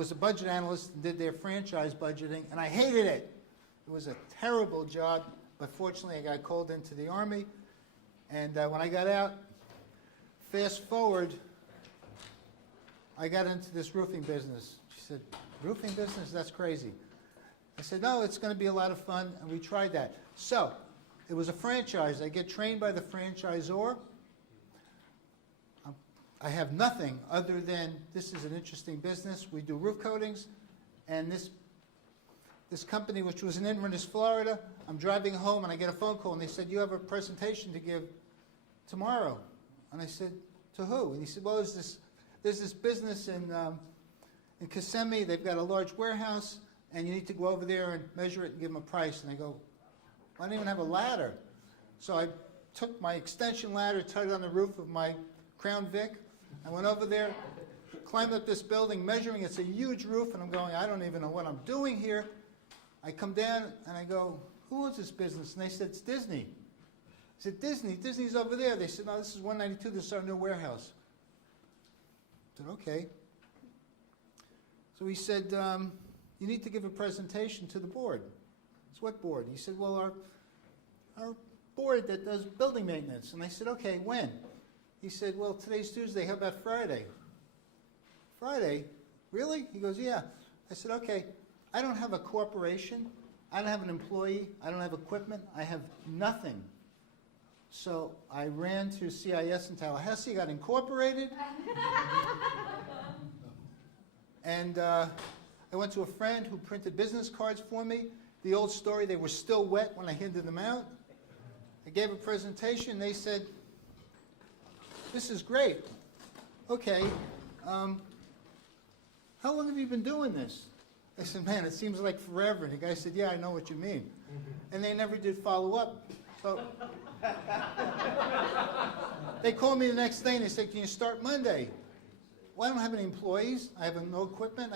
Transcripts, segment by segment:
was a budget analyst and did their franchise budgeting, and I hated it. It was a terrible job, but fortunately I got called into the Army, and when I got out, fast forward, I got into this roofing business. She said, roofing business? That's crazy. I said, no, it's going to be a lot of fun, and we tried that. So, it was a franchise. I get trained by the franchisor. I have nothing other than this is an interesting business. We do roof coatings, and this company, which was in Inverness, Florida, I'm driving home, and I get a phone call, and they said, you have a presentation to give tomorrow. And I said, to who? And he said, well, there's this business in Kissimmee. They've got a large warehouse, and you need to go over there and measure it and give them a price. And I go, I don't even have a ladder. So I took my extension ladder, tied it on the roof of my Crown Vic. I went over there, climbed up this building, measuring. It's a huge roof, and I'm going, I don't even know what I'm doing here. I come down, and I go, who owns this business? And they said, it's Disney. I said, Disney? Disney's over there. They said, no, this is 192. This is our new warehouse. I said, okay. So he said, you need to give a presentation to the board. I said, what board? He said, well, our board that does building maintenance. And I said, okay, when? He said, well, today's Tuesday. How about Friday? Friday? Really? He goes, yeah. I said, okay, I don't have a corporation. I don't have an employee. I don't have equipment. I have nothing. So I ran to CIS in Tallahassee, got incorporated. And I went to a friend who printed business cards for me. The old story, they were still wet when I handed them out. I gave a presentation. They said, this is great. Okay, how long have you been doing this? I said, man, it seems like forever. And the guy said, yeah, I know what you mean. And they never did follow up. So they called me the next day and they said, can you start Monday? Well, I don't have any employees. I have no equipment.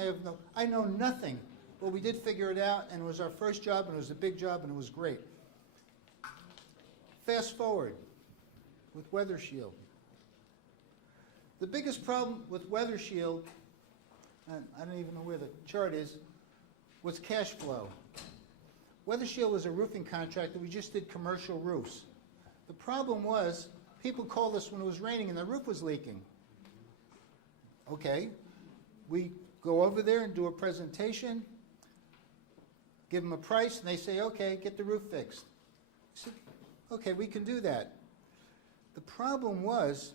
I know nothing. Well, we did figure it out, and it was our first job, and it was a big job, and it was great. Fast forward with Weather Shield. The biggest problem with Weather Shield, and I don't even know where the chart is, was cash flow. Weather Shield was a roofing contractor. We just did commercial roofs. The problem was people called us when it was raining and the roof was leaking. Okay, we go over there and do a presentation, give them a price, and they say, okay, get the roof fixed. I said, okay, we can do that. The problem was,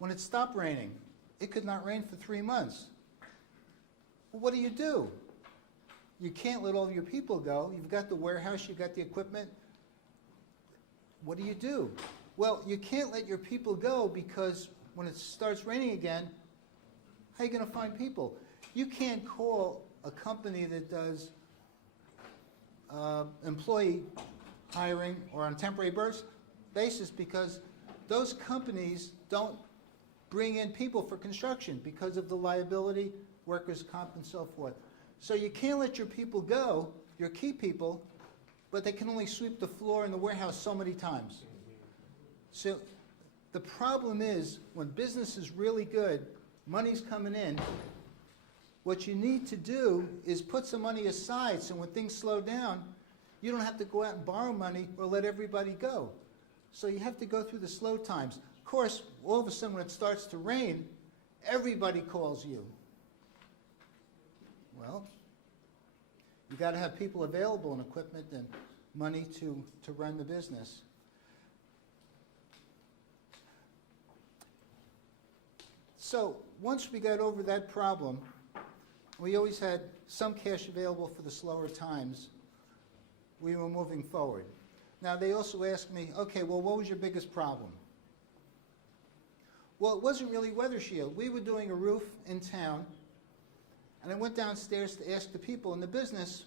when it stopped raining, it could not rain for 3 months. Well, what do? You can't let all of your people go. You've got the warehouse, you've got the equipment. What do? Well, you can't let your people go because when it starts raining again, how are you going to find people? You can't call a company that does employee hiring or on a temporary basis because those companies don't bring in people for construction because of the liability, workers' comp, and so forth. So you can't let your people go, your key people, but they can only sweep the floor in the warehouse so many times. So the problem is, when business is really good, money's coming in, what you need to do is put some money aside so when things slow down, you don't have to go out and borrow money or let everybody go. So you have to go through the slow times. Of course, all of a sudden when it starts to rain, everybody calls you. Well, you got to have people available and equipment and money to run the business. So once we got over that problem, we always had some cash available for the slower times. We were moving forward. Now they also asked me, okay, well, what was your biggest problem? Well, it wasn't really Weather Shield. We were doing a roof in town, and I went downstairs to ask the people in the business,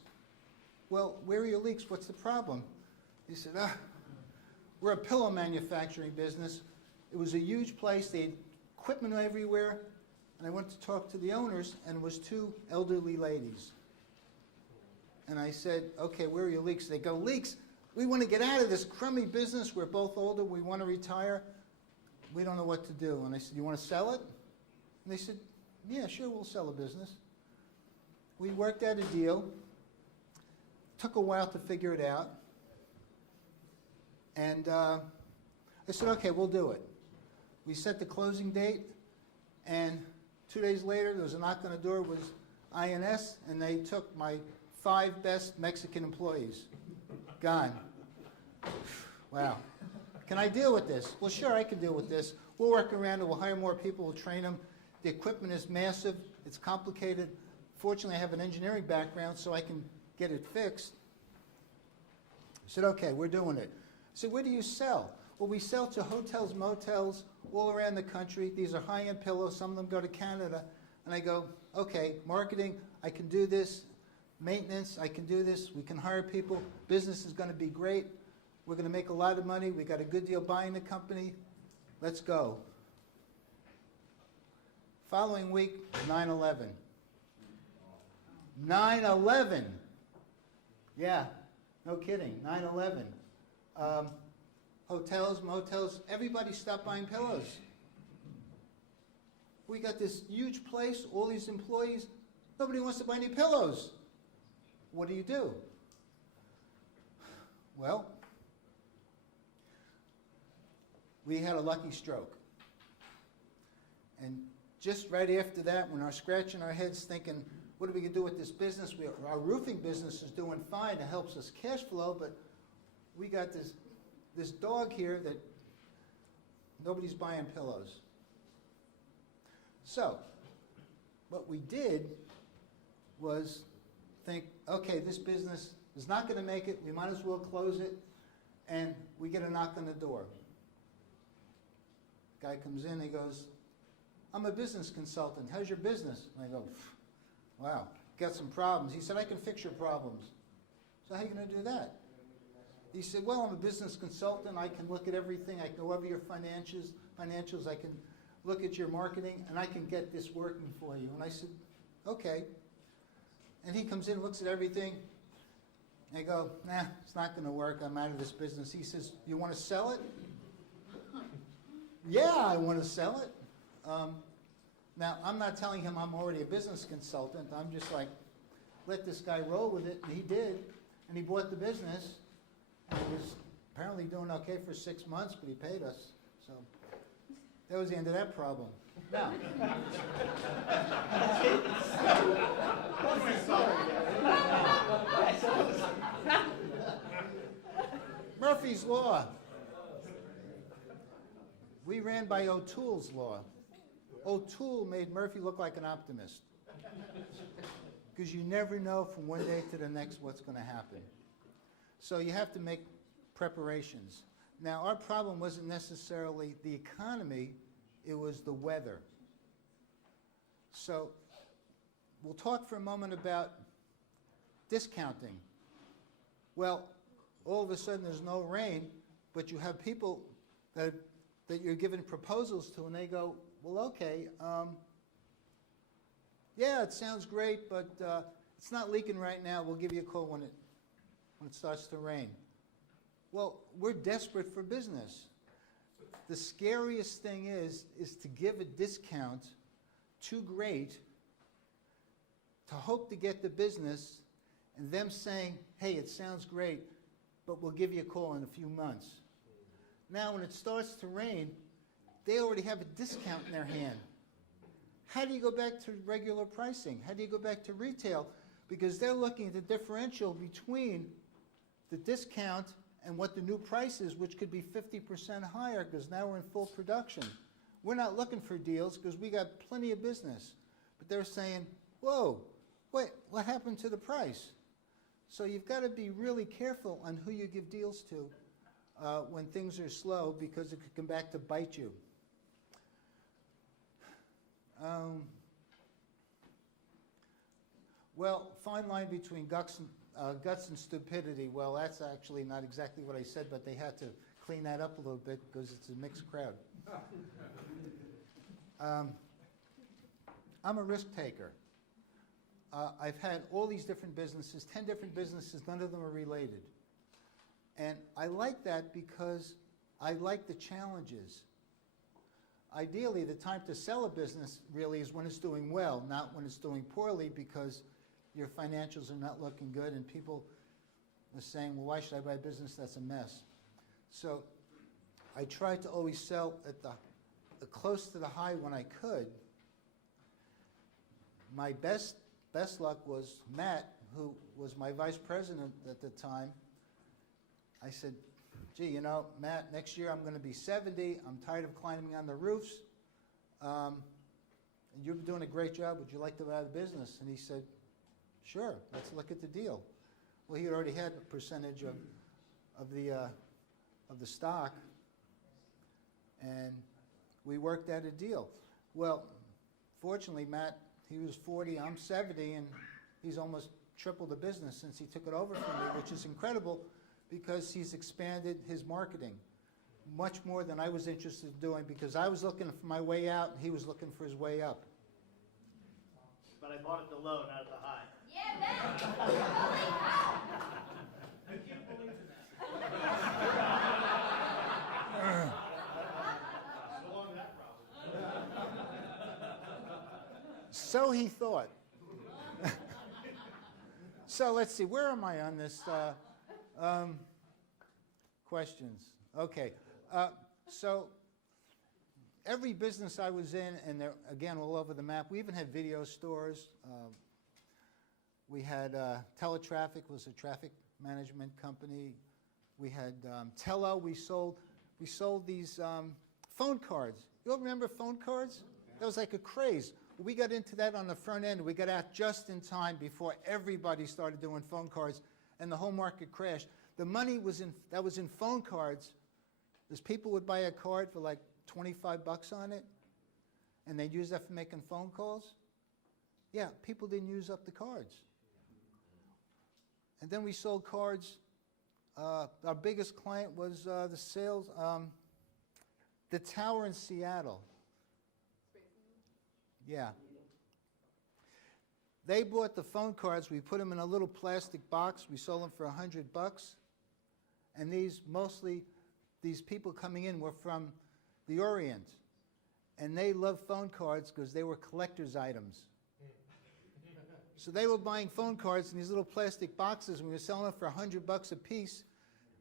well, where are your leaks? What's the problem? He said, we're a pillow manufacturing business. It was a huge place. They had equipment everywhere. And I went to talk to the owners, and it was 2 elderly ladies. And I said, okay, where are your leaks? They go, leaks? We want to get out of this crummy business. We're both older. We want to retire. We don't know what to do. And I said, you want to sell it? And they said, yeah, sure, we'll sell a business. we worked out a deal. Took a while to figure it out. And I said, okay, we'll do it. We set the closing date, and 2 days later, there was a knock on the door. It was INS, and they took my 5 best Mexican employees. Gone. Wow. Can I deal with this? Well, sure, I can deal with this. We'll work around it. We'll hire more people. We'll train them. The equipment is massive. It's complicated. Fortunately, I have an engineering background, so I can get it fixed. I said, okay, we're doing it. I said, where do you sell? Well, we sell to hotels, motels, all around the country. These are high-end pillows. Some of them go to Canada. And I go, okay, marketing, I can do this. Maintenance, I can do this. We can hire people. Business is going to be great. We're going to make a lot of money. We got a good deal buying the company. Let's go. Following week, 9/11. 9/11. Yeah, no kidding. 9/11. Hotels, motels, everybody stopped buying pillows. We got this huge place, all these employees. Nobody wants to buy any pillows. What do you do? Well, we had a lucky stroke. And just right after that, when we're scratching our heads thinking, what are we going to do with this business? Our roofing business is doing fine. It helps us cash flow, but we got this dog here that nobody's buying pillows. So, what we did was think, okay, this business is not going to make it. We might as well close it. And we get a knock on the door. Guy comes in, he goes, I'm a business consultant. How's your business? And I go, wow, got some problems. He said, I can fix your problems. So how are you going to do that? He said, well, I'm a business consultant. I can look at everything. I can go over your financials. I can look at your marketing, and I can get this working for you. And I said, okay. And he comes in, looks at everything. And I go, nah, it's not going to work. I'm out of this business. He says, you want to sell it? Yeah, I want to sell it. Now, I'm not telling him I'm already a business consultant. I'm just like, let this guy roll with it. And he did. And he bought the business. And he was apparently doing okay for 6 months, but he paid us. So that was the end of that problem. Now, Murphy's Law. We ran by O'Toole's law. O'Toole made Murphy look like an optimist. Because you never know from one day to the next what's going to happen. So you have to make preparations. Now, our problem wasn't necessarily the economy, it was the weather. So we'll talk for a moment about discounting. Well, all of a sudden there's no rain, but you have people that you're giving proposals to, and they go, well, okay, yeah, it sounds great, but it's not leaking right now. We'll give you a call when it starts to rain. Well, we're desperate for business. The scariest thing is to give a discount too great to hope to get the business, and them saying, hey, it sounds great, but we'll give you a call in a few months. Now, when it starts to rain, they already have a discount in their hand. How do you go back to regular pricing? How do you go back to retail? Because they're looking at the differential between the discount and what the new price is, which could be 50% higher because now we're in full production. We're not looking for deals because we got plenty of business. But they're saying, whoa, wait, what happened to the price? So you've got to be really careful on who you give deals to when things are slow, because it could come back to bite you. Well, fine line between guts and stupidity. Well, that's actually not exactly what I said, but they had to clean that up a little bit because it's a mixed crowd. I'm a risk taker. I've had all these different businesses, 10 different businesses, none of them are related. And I like that because I like the challenges. Ideally, the time to sell a business really is when it's doing well, not when it's doing poorly, because your financials are not looking good, and people were saying, well, why should I buy a business that's a mess? So I tried to always sell at the close to the high when I could. My best luck was Matt, who was my vice president at the time. I said, gee, you know, Matt, next year I'm going to be 70. I'm tired of climbing on the roofs. And you're doing a great job. Would you like to buy the business? And he said, sure, let's look at the deal. Well, he already had a percentage of the stock, and we worked out a deal. Well, fortunately, Matt, he was 40, I'm 70, and he's almost tripled the business since he took it over from me, which is incredible because he's expanded his marketing much more than I was interested in doing, because I was looking for my way out and he was looking for his way up. But I bought at the low, not at the high. Yeah, man! Holy cow! I can't believe in that. So long that problem. So he thought. So let's see, where am I on this? Questions. Okay. So every business I was in, and they're, again, all over the map, we even had video stores. We had Teletraffic, was a traffic management company. We had Tello. We sold these phone cards. You all remember phone cards? That was like a craze. We got into that on the front end. We got out just in time before everybody started doing phone cards, and the whole market crashed. The money that was in phone cards is people would buy a card for like 25 bucks on it, and they'd use that for making phone calls. Yeah, people didn't use up the cards. And then we sold cards. Our biggest client was the tower in Seattle. Yeah. They bought the phone cards. We put them in a little plastic box. We sold them for $100. And these people coming in were from the Orient. And they loved phone cards because they were collector's items. So they were buying phone cards in these little plastic boxes, and we were selling them for $100 a piece.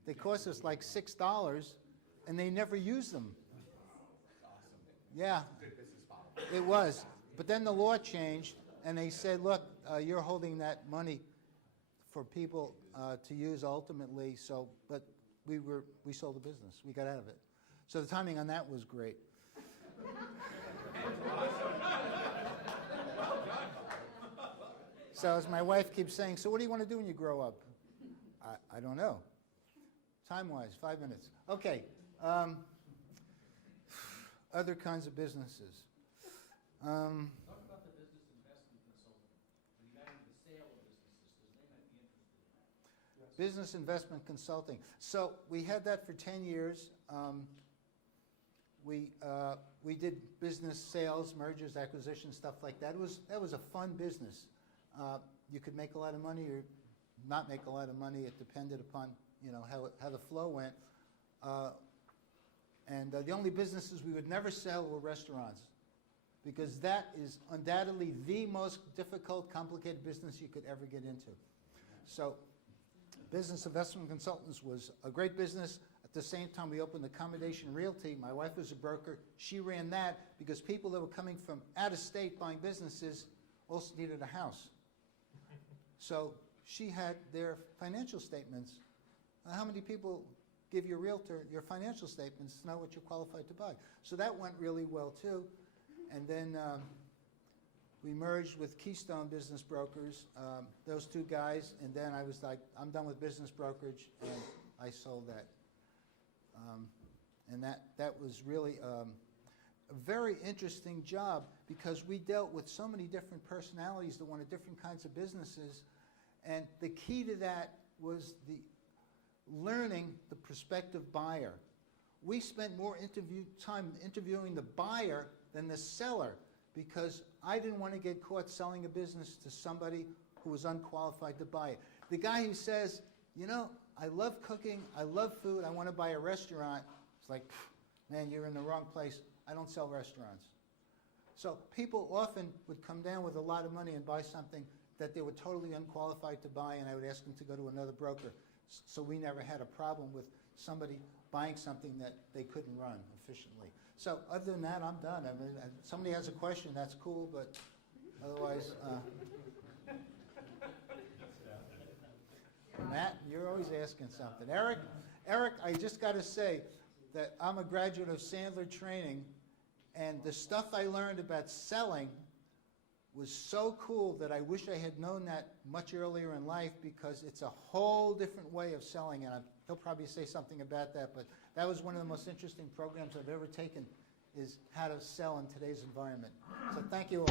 They cost us like $6, and they never used them. Yeah, it was. But then the law changed, and they said, look, you're holding that money for people to use ultimately. So, but we sold the business. We got out of it. So the timing on that was great. So as my wife keeps saying, so what do you want to do when you grow up? I don't know. Time-wise, 5 minutes. Okay. Other kinds of businesses. Talk about the business investment consulting. When you got into the sale of businesses, because they might be interested in that. Business investment consulting. So we had that for 10 years. We did business sales, mergers, acquisitions, stuff like that. That was a fun business. You could make a lot of money or not make a lot of money. It depended upon how the flow went. And the only businesses we would never sell were restaurants, because that is undoubtedly the most difficult, complicated business you could ever get into. So business investment consultants was a great business. At the same time, we opened Accommodation Realty. My wife was a broker. She ran that because people that were coming from out of state buying businesses also needed a house. So she had their financial statements. How many people give your realtor your financial statements to know what you're qualified to buy? So that went really well too. And then we merged with Keystone Business Brokers, those two guys, and then I was like, I'm done with business brokerage, and I sold that. And that was really a very interesting job, because we dealt with so many different personalities that wanted different kinds of businesses, and the key to that was learning the prospective buyer. We spent more time interviewing the buyer than the seller, because I didn't want to get caught selling a business to somebody who was unqualified to buy it. The guy who says, I love cooking, I love food, I want to buy a restaurant, it's like, man, you're in the wrong place. I don't sell restaurants. So people often would come down with a lot of money and buy something that they were totally unqualified to buy, and I would ask them to go to another broker. So we never had a problem with somebody buying something that they couldn't run efficiently. So other than that, I'm done. I mean, if somebody has a question, that's cool, but otherwise, Matt, you're always asking something. Eric, I just got to say that I'm a graduate of Sandler training, and the stuff I learned about selling was so cool that I wish I had known that much earlier in life, because it's a whole different way of selling, and he'll probably say something about that, but that was one of the most interesting programs I've ever taken, is how to sell in today's environment. So thank you all.